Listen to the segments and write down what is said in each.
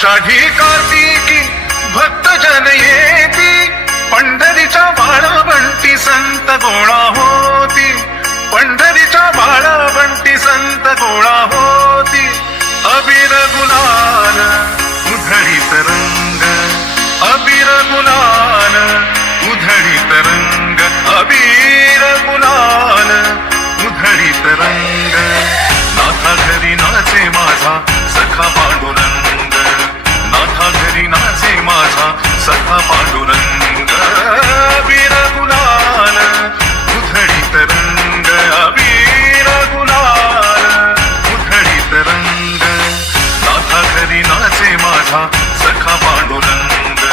आषाढी कार्तिकी भक्त जन येती, पंढरीच्या बाळाबंटी संत गोळा होती, पंढरीच्या बाळाबंटी संत गोळा होती. अबीर गुलाल उधळीत रंग, अबीर गुलाल उधळीत रंग, अबीर गुलाल उधळीत रंग. नाथा घरी नाचे माझा सखा पांडुरंग, नाथा घरी नाचे माझा सखा पांडुरंग. अबीर गुलाल उधळीत रंग, अबीर गुलाल उधळीत रंग. नाथा घरी नाचे माझा सखा पांडुरंग,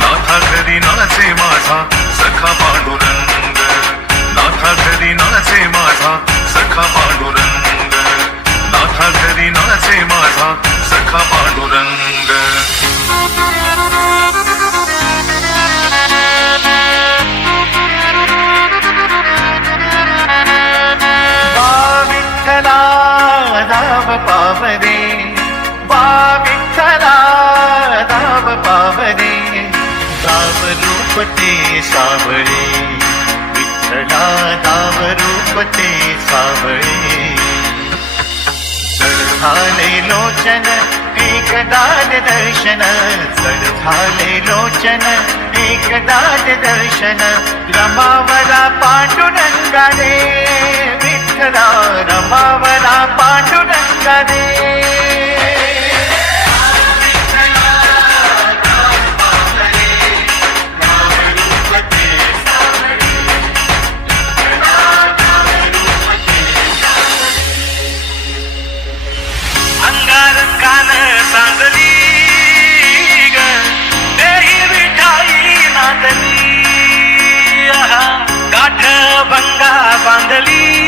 नाथा घरी नाचे माझा सखा पांडुरंग, नाथा घरी नाचे माझा सखा पांडुरंग, नाथा घरी नाचे माझा सखा पांडुरंग. विठ्ठला दाब पावरे, वा विठ्ठला दाब पावरे, दाब रूप ते सावळे, विठ्ठला दाब रूप ते सावळे. जड झाले लोचन एकदाद दर्शन, जड झाले लोचन एकदाद दर्शन. रमावला पांडुरंगाने विठ्ठला, रमावला पांडुरंगाने. अंगारकान सांगली ग देही विठाई नांदली, गाठ भंगा बांधली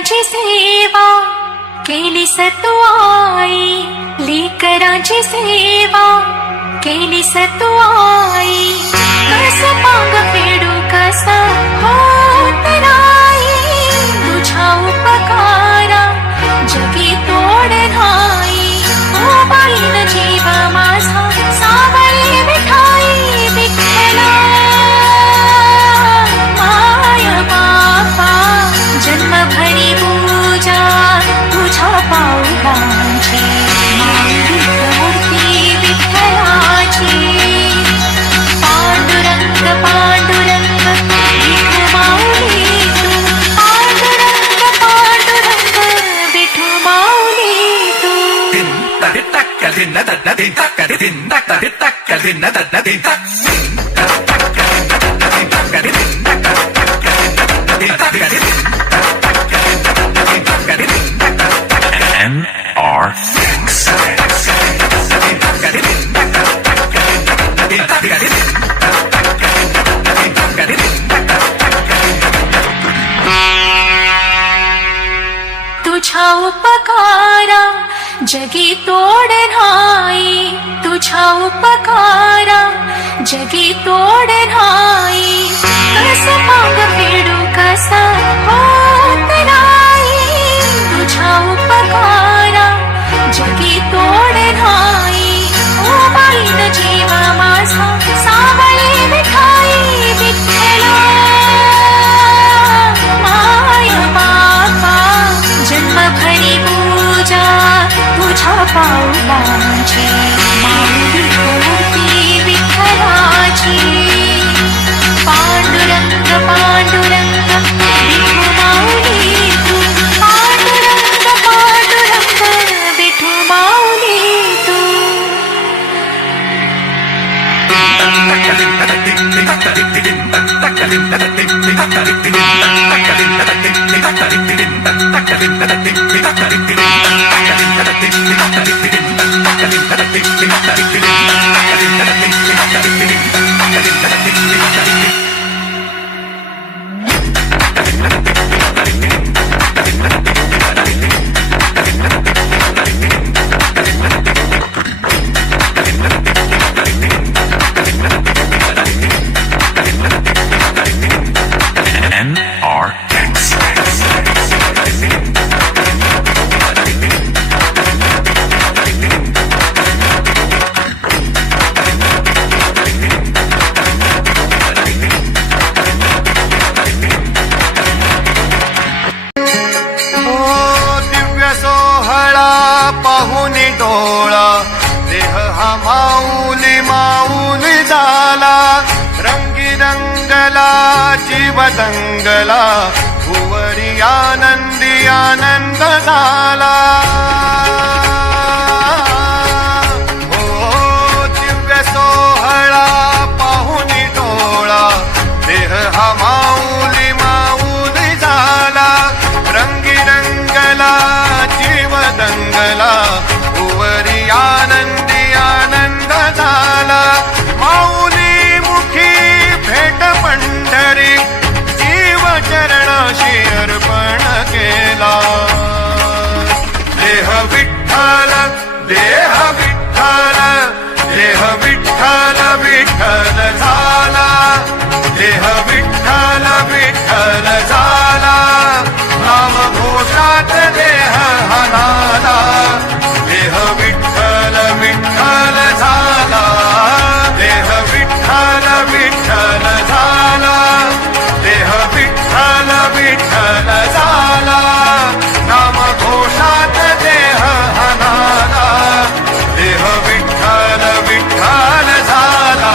लेकरांची सेवा केली तू आई, लेकरांची सेवा केली तू आई. कस पांग फेडू कसा होत नाही, तुझ्या उपकारा जगी तोड नाही. ओ बाईन जीव माझा सावळी विठाई विठ्ठला, माय बापा जन्मभरी पूजा तुझ्या पाऊलांची. मूर्ती विठ्ठलाची, पांडुरंग पांडुरंग विठू माऊली तू, पांडुरंग पांडुरंग विठू माऊली तू. तुझ्या उपकारा जगी तोड नाही, तुझ्या उपकारा जगी तोड नाही. कस पांग फेडू कसा होत नाही, तुझ्या उपकारा जगी तोड नाही. ओ बाईन जीव माझा सावळी विठाई विठ्ठला, माय बापा जन्मभरी पूजा तुझ्या पाऊलांची. माऊली मूर्ती विठ्ठलाची, पांडुरंग पांडुरंग विठू माऊली तू, पांडुरंग पांडुरंग विठू माऊली तू. डोळा देह हा माऊली माऊली झाला. रंगी रंगला जीव दंगला, भुवरी आनंदी आनंद झाला. ओ दिव्य सोहळा पाहुनी डोळा, देह हा माऊली माऊली झाला. रंगी रंगला जीव दंगला, भुवरी आनंदी आनंद झाला. माऊली मुखी भेट पंढरी, जीव चरणाशी अर्पण केला. देह विठ्ठल देह विठ्ठल देह विठ्ठल विठ्ठल झाला. देह विठ्ठल विठ्ठल झाला. नाम घोषात देह हनाला. देह विठ्ठल विठ्ठल झाला. देह विठ्ठल विठ्ठल झाला. देह विठ्ठल विठ्ठल झाला. नाम घोषात देह हनाला. देह विठ्ठल विठ्ठल झाला.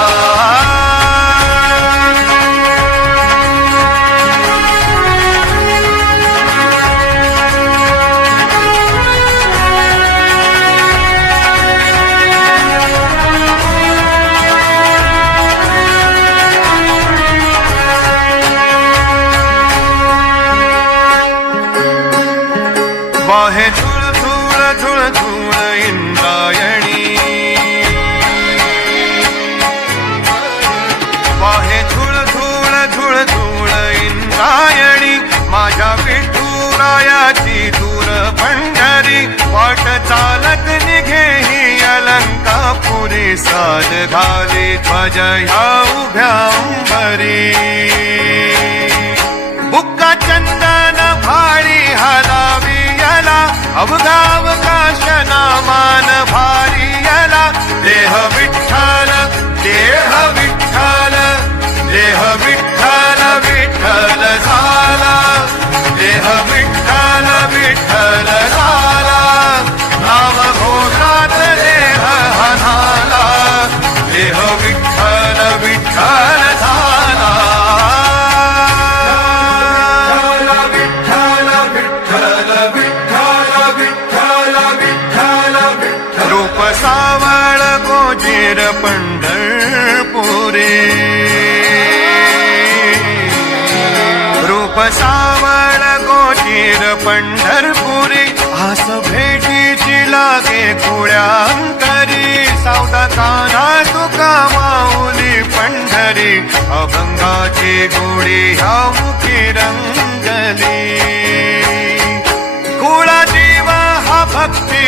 वाहे झुळ झुळ झुळ झुळ इंद्रायणी. वाहे झुळ झुळ झुळ झुळ इंद्रायणी. माझ्या विठुराया पद घाली ध्वज ह्या उभ्या अंबरी बुक्का चंदन भाळी हलावी याला अवघावकाश नामान भारी याला देह विठ्ठल देह विठ्ठल देह विठ्ठल विठ्ठल झाला देह विठ्ठल विठ्ठल झाला नाम घोषात देह हनाला देह विठ्ठल विठ्ठल झाला विठ्ठल विठ्ठल विठ्ठल विठ्ठल विठ्ठल विठ्ठल रूप सावळ गोजीर पंढरपुरी रूप सावळ गोजीर पंढरपुरी आस भेटीची लागे खुळ्यांतरी सावदा काना तुका माऊली पंढरी अभंगाची गोडी ह्या मुखी रंगली कुळा जीवा हा भक्ती